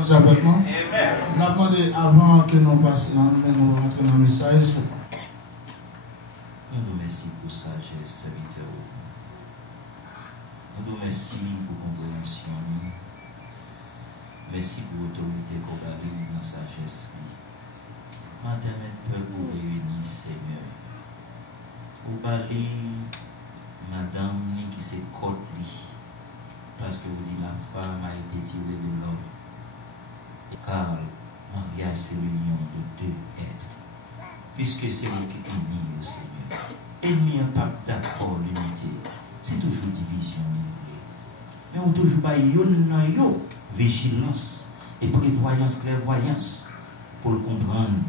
Nous avons demandé avant que nous passions, nous rentrions dans le message. Nous nous remercions pour sagesse, serviteur. Nous nous remercions pour compréhension. Merci pour l'autorité qu'on a eu dans sagesse. Matin, peuple vous réunir, Seigneur. Vous parlez, madame, qui s'est côte, parce que vous dites la femme a été tirée de l'homme. Car le mariage, c'est l'union de deux êtres. Puisque c'est vous qui unissez au Seigneur. Ennemi n'est pas d'accord, l'unité. C'est toujours division. Mais on toujours pas yo vigilance et prévoyance, clairvoyance pour le comprendre,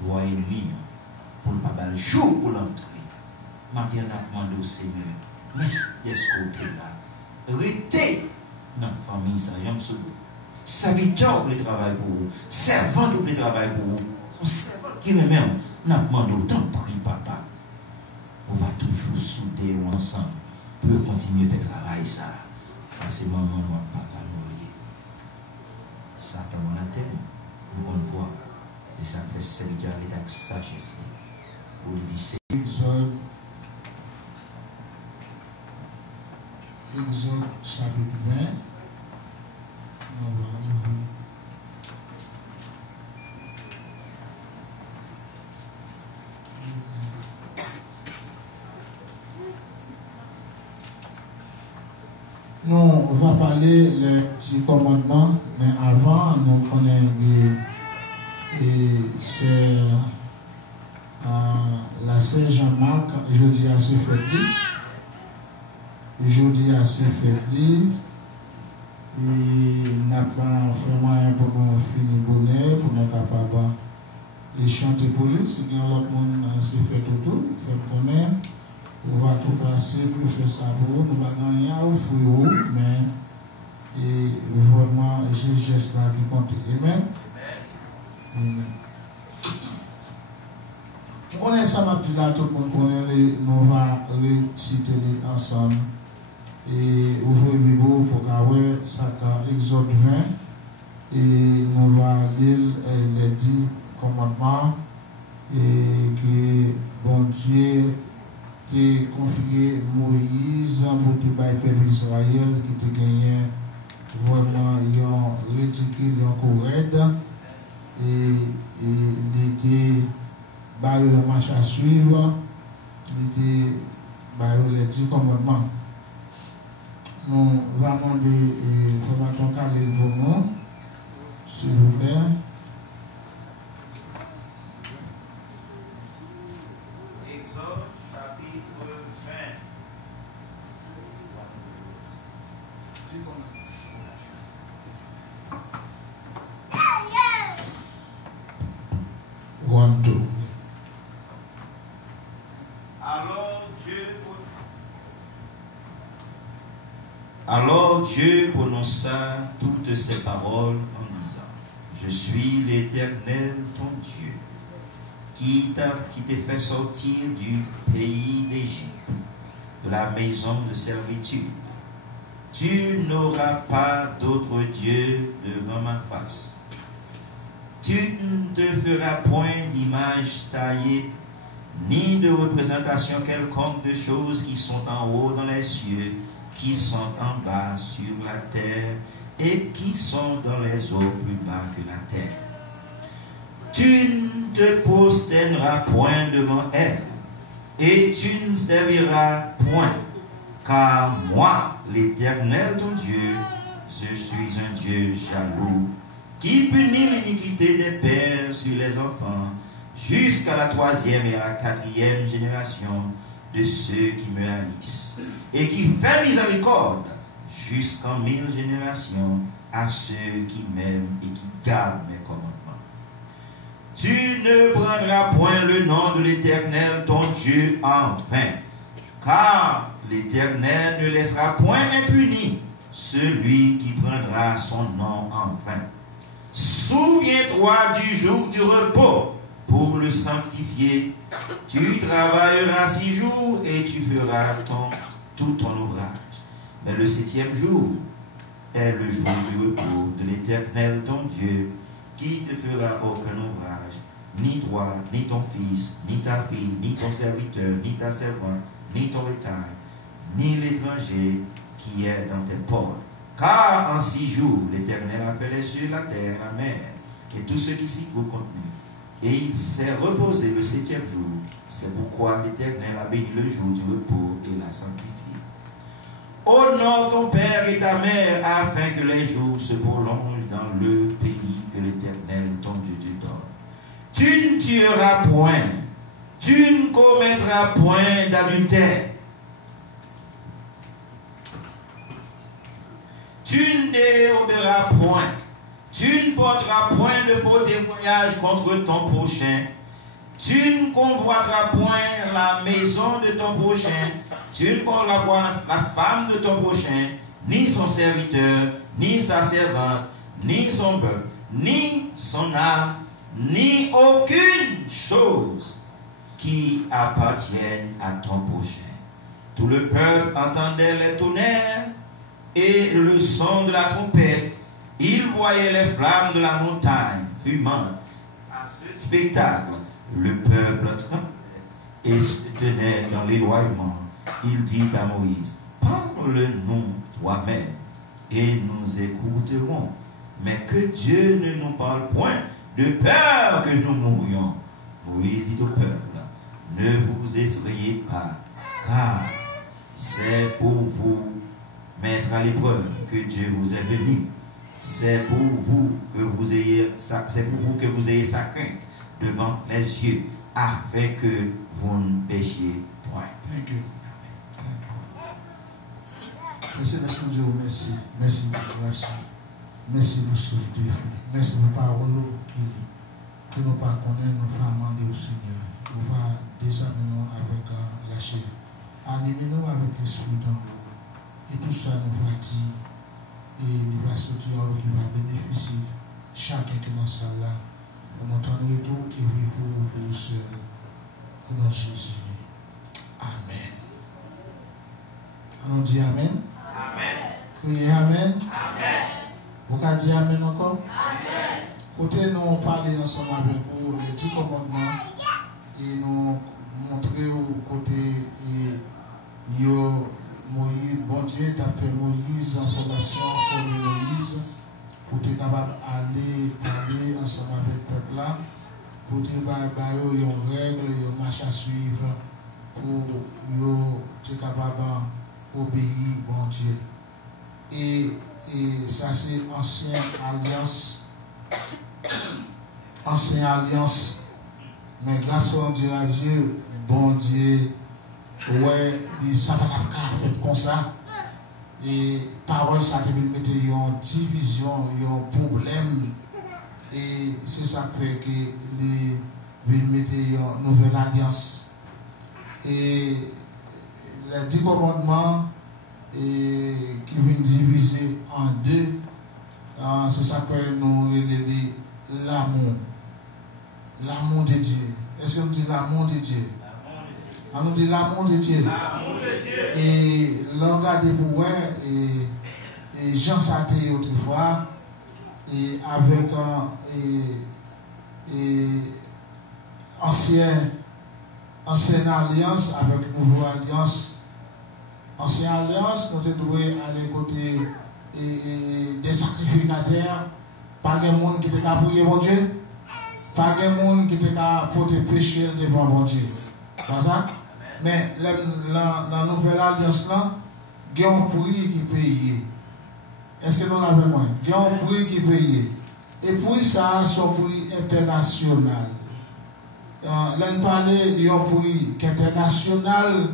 voir ennemi, pour ne pas avoir le jour pour l'entrer. Maintenant, on a demandé au Seigneur, mais de ce côté-là, restez dans la famille, ça j'aime ce serviteur pour le travail pour vous, servant pour le travail pour vous, son servant qui même, on a demandé autant prie, papa. On va toujours souder ensemble pour continuer à faire travail ça. Parce que maman, moi, papa, nous, ça pas mon antenne, nous allons voir. Et ça fait serviteur avec la sagesse. Pour le dire, Exode chapitre 20. On va ouvrir. Nous, on va parler les petits commandements, mais avant, nous connaissons c'est la Saint-Jean-Marc, jeudi à ce fête. Jeudi à ce fête. Et nous avons fait moyen pour nous finir bonheur, pour nous capables de chanter pour lui. Si nous avons l'autre monde s'est fait autour, fait bonheur. On va tout passer pour faire ça pour nous. Nous ne pouvons pas gagner au fouillou, mais vraiment, c'est ce geste là qui compte. Amen. Amen. On connaît ça, ma petite là, tout le monde connaît, nous allons réciter ensemble. Et ouvrez le Bible pour voir ça dans Exode 20. Et nous allons lire les 10 commandements. Et que bon Dieu qui confié Moïse pour qu'il baille peuple Israël qui te gagné vraiment un ridicule, un correct et il était barré la marche à suivre, il était barré les 10 commandements. Nous allons demander comment on calme pour nous, s'il vous plaît. Alors Dieu prononça toutes ces paroles en disant, je suis l'Éternel ton Dieu, qui t'a fait sortir du pays d'Égypte, de la maison de servitude. Tu n'auras pas d'autre Dieu devant ma face. Tu ne te feras point d'image taillée, ni de représentation quelconque de choses qui sont en haut dans les cieux, qui sont en bas sur la terre et qui sont dans les eaux plus bas que la terre. Tu ne te prosterneras point devant elle et tu ne serviras point, car moi, l'Éternel ton Dieu, je suis un Dieu jaloux, qui punit l'iniquité des pères sur les enfants, jusqu'à la 3e et à la 4e génération de ceux qui me haïssent, et qui fait miséricorde jusqu'en 1000 générations à ceux qui m'aiment et qui gardent mes commandements. Tu ne prendras point le nom de l'Éternel ton Dieu en vain, car l'Éternel ne laissera point impuni celui qui prendra son nom en vain. Souviens-toi du jour du repos pour le sanctifier. Tu travailleras 6 jours et tu feras tout ton ouvrage. Mais le 7e jour est le jour du repos de l'Éternel ton Dieu, qui te fera aucun ouvrage, ni toi, ni ton fils, ni ta fille, ni ton serviteur, ni ta servante, ni ton bétail, ni l'étranger qui est dans tes portes. Car en 6 jours, l'Éternel a fait les cieux, la terre, la mer, et tout ce qui s'y trouve contenu. Et il s'est reposé le 7e jour. C'est pourquoi l'Éternel a béni le jour du repos et l'a sanctifié. Honore ton père et ta mère, afin que les jours se prolongent dans le pays que l'Éternel, ton Dieu, te donne. Tu ne tueras point, tu ne commettras point d'adultère. Tu ne déroberas point, tu ne porteras point de faux témoignages contre ton prochain, tu ne convoiteras point la maison de ton prochain, tu ne prendras point la femme de ton prochain, ni son serviteur, ni sa servante, ni son bœuf, ni son âme, ni aucune chose qui appartienne à ton prochain. Tout le peuple entendait les tonnerres et le son de la trompette. Il voyait les flammes de la montagne fumant. À ce spectacle, le peuple tremblait et se tenait dans l'éloignement. Il dit à Moïse, parle-nous toi-même et nous écouterons. Mais que Dieu ne nous parle point de peur que nous mourions. Moïse dit au peuple, ne vous effrayez pas, car c'est pour vous mettre à l'épreuve que Dieu vous est béni. C'est pour vous que vous ayez sa crainte devant les yeux, afin que vous ne péchiez point. Thank you. Merci, merci. Merci pour grâce. Merci pour souffle de vie. Merci pour parole que nous pas connaître, nous faisons demander au Seigneur. Nous va désamener avec la chair. Animez-nous avec l'esprit d'en haut. Et tout ça nous va dire. Et il va sortir qui va bénéficier chacun qui est dans ça là. Pour m'entendre tout et vivre pour vous seul. Au nom de Jésus. Amen. On dit Amen. Amen. Criez Amen. Amen. Vous pouvez dire Amen encore? Amen. Côté nous parler ensemble avec vous les 10 commandements et nous montrer au côté Moïse, bon Dieu t'a fait Moïse en formation, former Moïse pour être capable d'aller parler ensemble avec le peuple là, pour être capable de règles, une marche à suivre, pour être capable d'obéir bon Dieu. Et ça c'est ancienne alliance. Mais grâce à Dieu, bon Dieu, ouais, ça va faire comme ça. Et parole, ça te mettre une division, un problème. Et c'est ça fait que les mettre une nouvelle alliance. Et les 10 commandements qui viennent diviser en 2, c'est ça que nous relèvons l'amour. L'amour de Dieu. Est-ce qu'on dit l'amour de Dieu? On nous dit l'amour de Dieu. Et l'engagé de Bouin et Jean Saté autrefois, et avec ancienne alliance, avec nouvelle alliance. Ancienne alliance, nous devons aller côté des sacrificateurs, pas de monde qui était capable de prier mon Dieu, pas de monde qui était capable de pécher devant mon Dieu. Pas ça? Mais dans la nouvelle alliance, il y a un prix qui paye. Est-ce que nous l'avons moins? Il y a un prix qui paye. Et puis ça, c'est un prix international. Là, nous parlons d'un prix international.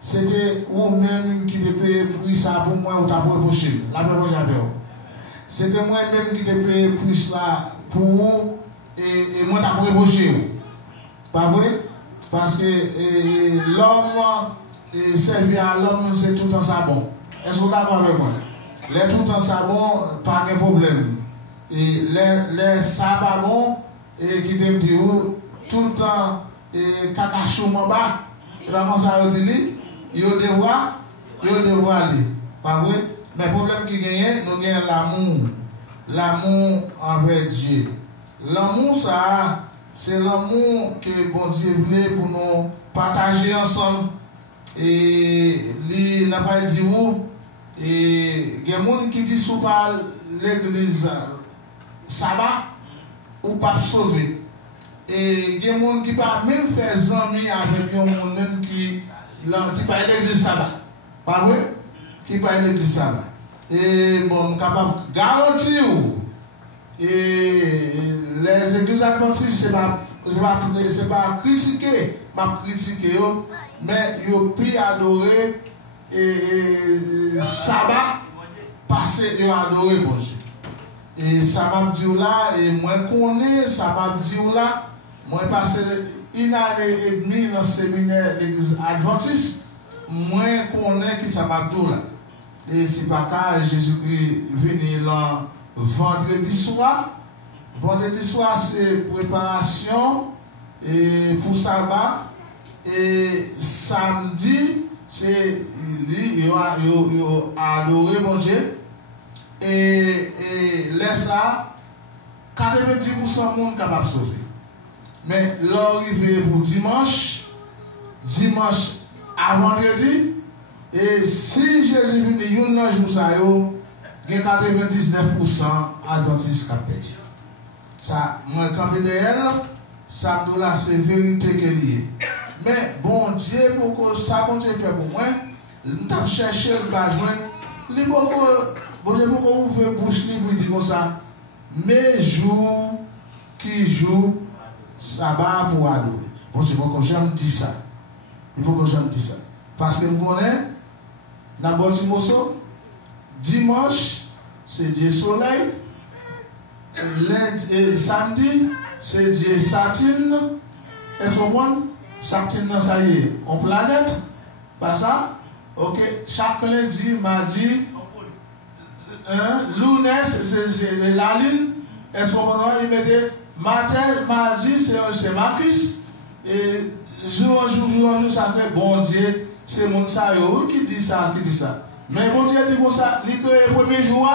C'était vous-même qui te payé pour ça pour moi ou t'as reproché. La même chose avec vous. C'était moi-même qui te payé pour ça pour vous et moi t'as reproché. Pas vrai? Parce que l'homme servir à l'homme, c'est tout en sabon. Est-ce que vous êtes d'accord avec moi? Les tout en sabon, pas de problème. Et les sabons qui te disent tout le temps cacachou en bas, et comment ça veut dire? Il devoir aller. Pas vrai? Mais le problème qui gagne, nous gagnons l'amour. L'amour envers Dieu. L'amour, ça, c'est l'amour que bon Dieu voulait pour nous partager ensemble. Et il n'a pas dit où. Et il y a des gens qui disent sous par l'église sabbat ou pas sauver. Et il y a des gens qui ne peuvent même faire amis avec des gens même qui parlent de l'église sabbat. Pas vrai? Qui parlent de l'église sabbat. Et bon, je suis capable de garantir. Et les églises adventistes, ce n'est pas critiquer, mais ils ont pu adorer et sabbat parce qu'ils ont adoré bon Dieu. Et ça m'a dit là, et moi connais, ça m'a dit là, moi passé une année et demie dans le séminaire de l'église adventiste, moi connais qui ça m'a dit là. Et c'est pas quand Jésus-Christ venu là vendredi soir. Vendredi soir, c'est préparation et pour sabbat. Et samedi, c'est il a adoré mon Dieu. Et laisse ça, 90% de monde capable de sauver. Mais l'arrivée pour dimanche à vendredi, et si Jésus vient un jour, ça y a 99% adventistes qui ont perdu. Ça, moi, quand je dis elle, ça me dit c'est vérité qu'elle est. Mais bon Dieu, pour que ça, bon Dieu, fait pour moi, nous avons cherché le besoin. Bon Dieu, pour qu'on ouvre bouche libre, il dit comme ça, mes jours qui jouent, ça va pour adorer. Bon Dieu, pour que j'aime dire ça. Il faut que j'aime dire ça. Parce que nous connaissons, dans le dimanche, c'est Dieu soleil. Samedi, c'est Dieu Saturne. Est-ce qu'on Saturne, ça y est, en planète. Pas ça? Ok. Chaque lundi, mardi, lundi, c'est la lune. Est-ce qu'on il mettait matin, mardi, c'est Marcus. Et jour, ça fait bon Dieu. C'est mon ça qui dit ça, Mais bon Dieu dit comme ça, il crée le premier jour,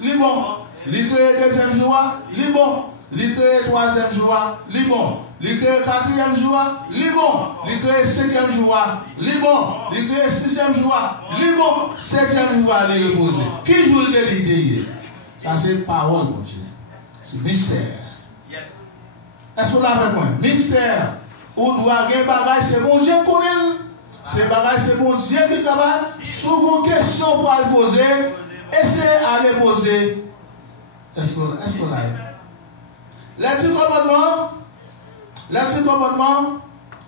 il bon. Il crée le deuxième jour, il bon. Il crée le troisième jour, il bon. Il crée le quatrième jour, il bon. Il crée le cinquième jour, il bon. Il crée le sixième jour, il bon. Septième jour, il repose. Qui joue le l'idée? Ça c'est parole, mon Dieu. C'est mystère. Est-ce qu'on l'a fait moi? Mystère. Ou doit gagner bagage, c'est mon Dieu qu'on est. C'est bagage, c'est mon Dieu qui est capable. Sous une question pour aller poser, essayez d'aller poser. Est-ce qu'on l'a eu? Les 10 commandements,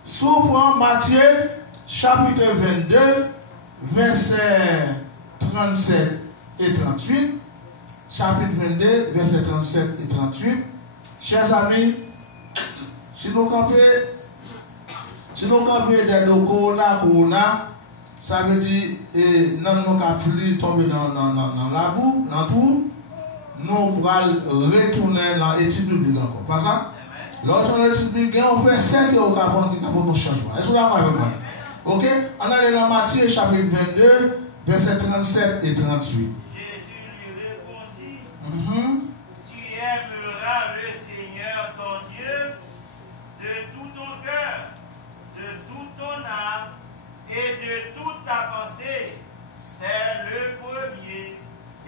s'ouvrant Matthieu, chapitre 22, versets 37 et 38. Chapitre 22, versets 37 et 38. Chers amis, si nous campons des corona, ça veut dire que nous n'avons pas pu tomber dans la boue, dans tout. Nous pourrons retourner dans l'étude biblique encore. Pas ça? Lorsqu'on a l'étude biblique, on fait 5 euros pour nos changements. Est-ce que vous êtes d'accord avec moi? Ok? On a dans Matthieu chapitre 22, versets 37 et 38. Jésus lui répondit, tu aimeras le Seigneur ton Dieu de tout ton cœur, de toute ton âme et de toute ta pensée. C'est le premier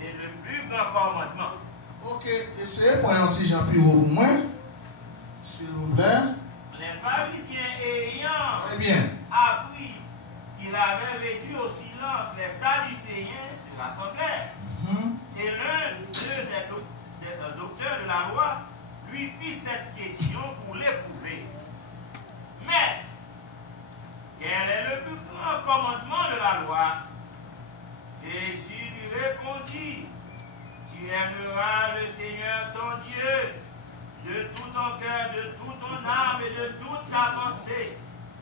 et le plus grand commandement. Ok, essayez pour un petit Jean-Pierre pour moi, s'il vous plaît. Les pharisiens ayant appris qu'il avait réduit au silence les Sadducéens se rassemblèrent. Et l'un d'eux, des docteurs de la loi, lui fit cette question pour l'éprouver. Maître, quel est le plus grand commandement de la loi? Jésus lui répondit, tu aimeras le Seigneur ton Dieu de tout ton cœur, de toute ton âme et de toute ta pensée.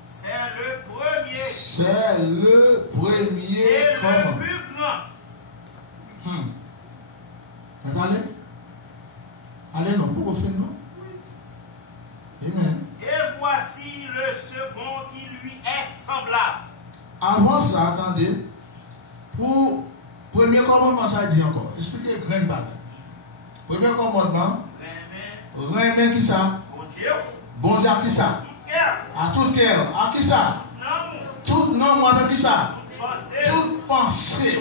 C'est le premier. C'est le premier. Et le plus grand. Allez, non, pourquoi faire non? Amen. Et voici le second qui lui est semblable. Avant ça, attendez, pour Premier commandement, ça dit encore. Expliquez grand bague. Premier commandement. Reine qui ça? Bon Dieu, à qui ça? À tout cœur. À qui ça? Tout nom avec qui ça? Toute pensée.